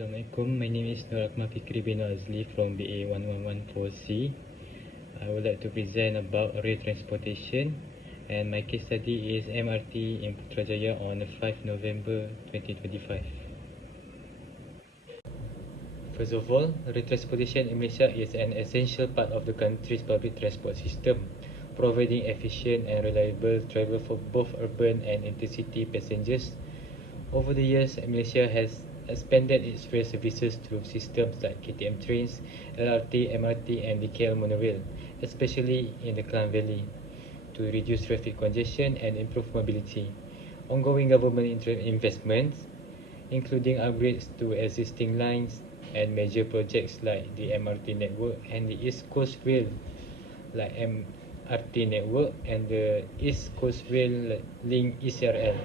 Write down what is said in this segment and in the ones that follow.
Assalamualaikum, my name is Nur Akmal Fikri bin Azli from BA1114C. I would like to present about rail transportation, and my case study is MRT in Putrajaya on 5 November 2025. First of all, rail transportation in Malaysia is an essential part of the country's public transport system, providing efficient and reliable travel for both urban and intercity passengers. Over the years, Malaysia has expanded its rail services through systems like KTM trains, LRT, MRT, and the KL monorail, especially in the Klang Valley, to reduce traffic congestion and improve mobility. Ongoing government investments, including upgrades to existing lines and major projects like the MRT network and the East Coast Rail, like MRT network and the East Coast Rail Link ECRL,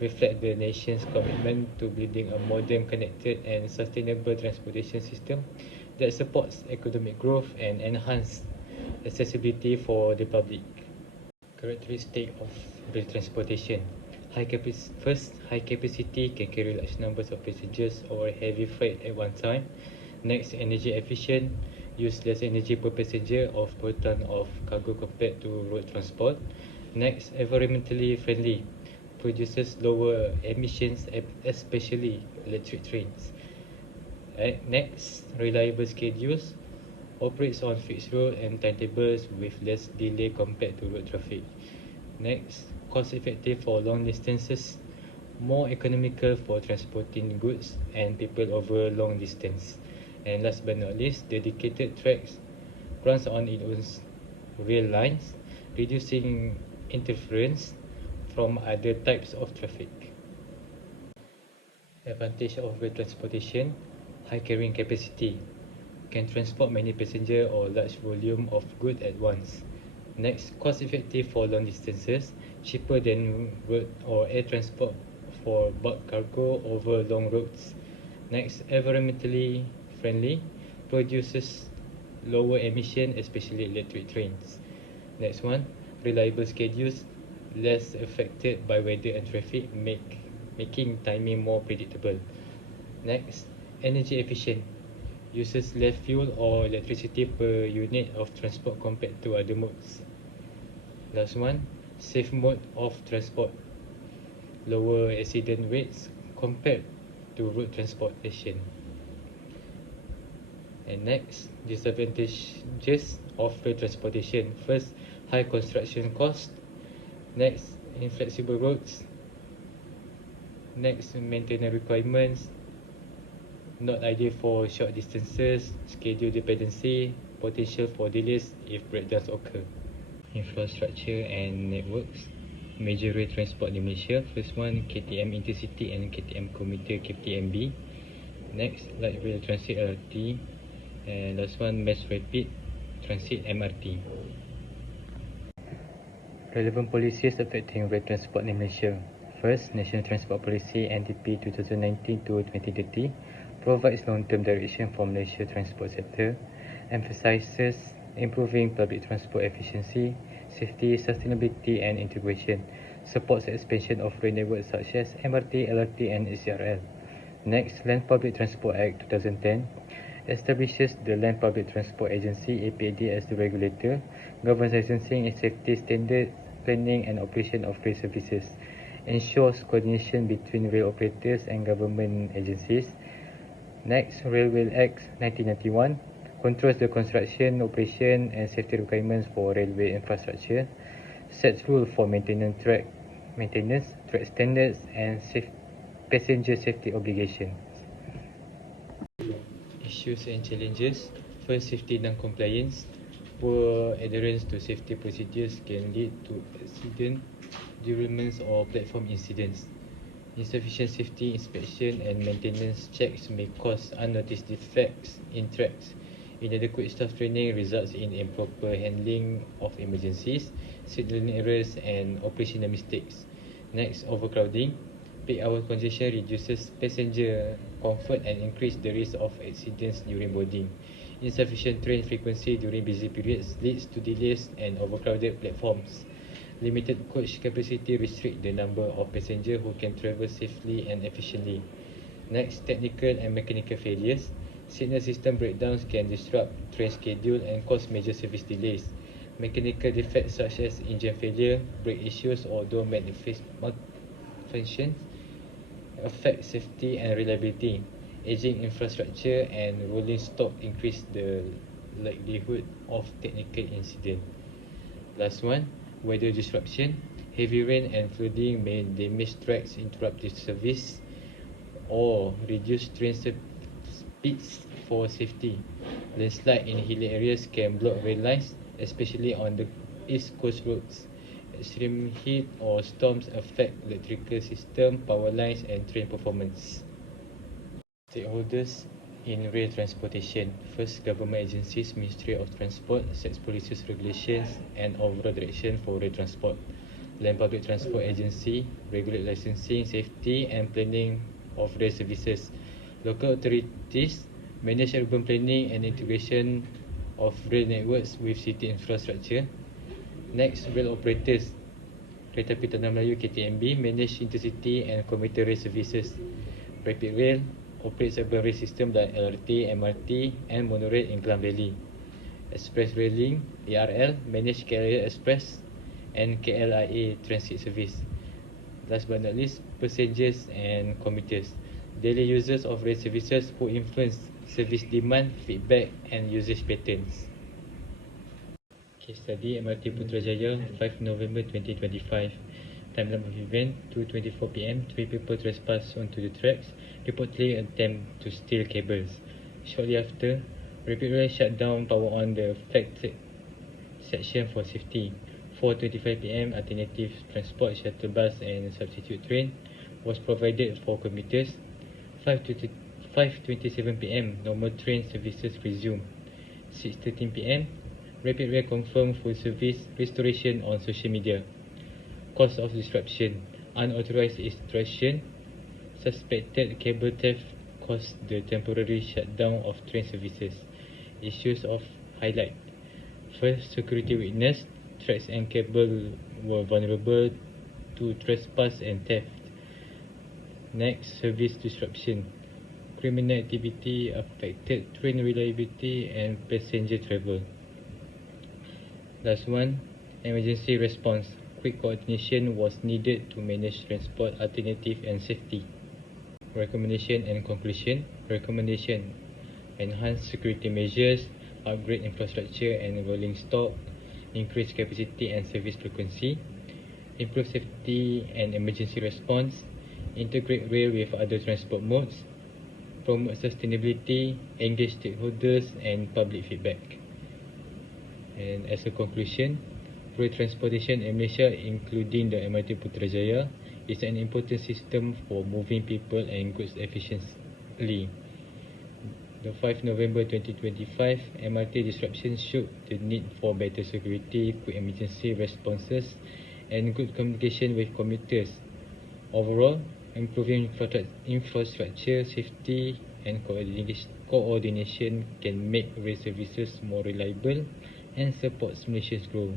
reflect the nation's commitment to building a modern, connected and sustainable transportation system that supports economic growth and enhance accessibility for the public. Characteristic of rail transportation. First, high capacity can carry large numbers of passengers or heavy freight at one time. Next, energy efficient, use less energy per passenger or per ton of cargo compared to road transport. Next, environmentally friendly, produces lower emissions, especially electric trains. Next, reliable schedules, operates on fixed route and timetables with less delay compared to road traffic. Next, cost effective for long distances, more economical for transporting goods and people over long distance. And last but not least, dedicated tracks runs on its own rail lines, reducing interference from other types of traffic. Advantage of rail transportation: high carrying capacity, can transport many passengers or large volume of goods at once. Next, cost effective for long distances, cheaper than road or air transport for bulk cargo over long roads. Next, environmentally friendly, produces lower emission, especially electric trains. Next one, reliable schedules, less affected by weather and traffic, making timing more predictable. Next, energy efficient, uses less fuel or electricity per unit of transport compared to other modes. Last one, safe mode of transport, lower accident rates compared to road transportation. And next, disadvantages of rail transportation. First, high construction cost. Next, inflexible roads. Next, maintenance requirements, not ideal for short distances, schedule dependency, potential for delays if breakdowns occur. Infrastructure and networks. Major rail transport in Malaysia. First one, KTM Intercity and KTM Commuter KTMB. Next, Light Rail Transit LRT. And last one, Mass Rapid Transit MRT. Relevant policies affecting rail transport in Malaysia. First, National Transport Policy NTP 2019 to 2030 provides long-term direction for Malaysia transport sector, emphasizes improving public transport efficiency, safety, sustainability and integration, supports expansion of rail networks such as MRT, LRT and ECRL. Next, Land Public Transport Act 2010 establishes the Land Public Transport Agency APAD as the regulator, governs licensing and safety standards, planning and operation of rail services, ensures coordination between rail operators and government agencies. Next, Railway Act 1991 controls the construction, operation and safety requirements for railway infrastructure, sets rules for maintenance, track standards and passenger safety obligations. Issues and challenges. First, safety non-compliance. Poor adherence to safety procedures can lead to accident, derailments or platform incidents. Insufficient safety inspection and maintenance checks may cause unnoticed defects in tracks. Inadequate staff training results in improper handling of emergencies, signaling errors and operational mistakes. Next, overcrowding. Peak hour congestion reduces passenger comfort and increases the risk of accidents during boarding. Insufficient train frequency during busy periods leads to delays and overcrowded platforms. Limited coach capacity restricts the number of passengers who can travel safely and efficiently. Next, technical and mechanical failures. Signal system breakdowns can disrupt train schedule and cause major service delays. Mechanical defects such as engine failure, brake issues, or door malfunction affect safety and reliability. Aging infrastructure and rolling stock increase the likelihood of technical incident. Last one, weather disruption. Heavy rain and flooding may damage tracks, interrupt the service, or reduce train speeds for safety. Landslide in hilly areas can block rail lines, especially on the east coast roads. Extreme heat or storms affect electrical system, power lines, and train performance. Stakeholders in rail transportation. First, government agencies, Ministry of Transport sets policies, regulations, and overall direction for rail transport. Land Public Transport Agency regulate licensing, safety, and planning of rail services. Local authorities manage urban planning and integration of rail networks with city infrastructure. Next, rail operators. Kereta Api Tanah Melayu KTMB manage intercity and commuter rail services. Rapid Rail operates urban rail system like LRT, MRT, and monorail in Klang Valley. Express Railing (ERL) manage KLIA Express and KLIA Transit Service. Last but not least, passengers and commuters. Daily users of rail services who influence service demand, feedback, and usage patterns. Case study MRT Putrajaya, 5 November 2025. Timeline of event, 2:24 p.m. 3 people trespass onto the tracks, reportedly attempt to steal cables. Shortly after, Rapid Rail shut down power on the affected section for safety. 4:25 p.m. alternative transport shuttle bus and substitute train was provided for commuters. 5:27 p.m. normal train services resumed. 6:13 p.m. Rapid Rail confirmed full service restoration on social media. Cause of disruption: unauthorized extraction. Suspected cable theft caused the temporary shutdown of train services. Issues of highlight: first, security witness. Tracks and cable were vulnerable to trespass and theft. Next, service disruption. Criminal activity affected train reliability and passenger travel. Last one, emergency response. Quick coordination was needed to manage transport alternative and safety. Recommendation and conclusion. Recommendation: enhance security measures, upgrade infrastructure and rolling stock, increase capacity and service frequency, improve safety and emergency response, integrate rail with other transport modes, promote sustainability, engage stakeholders and public feedback. And as a conclusion, rail transportation in Malaysia, including the MRT Putrajaya, is an important system for moving people and goods efficiently. The 5 November 2025 MRT disruption showed the need for better security, quick emergency responses, and good communication with commuters. Overall, improving infrastructure, safety, and coordination can make rail services more reliable and support Malaysia's growth.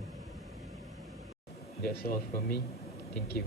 That's all from me. Thank you.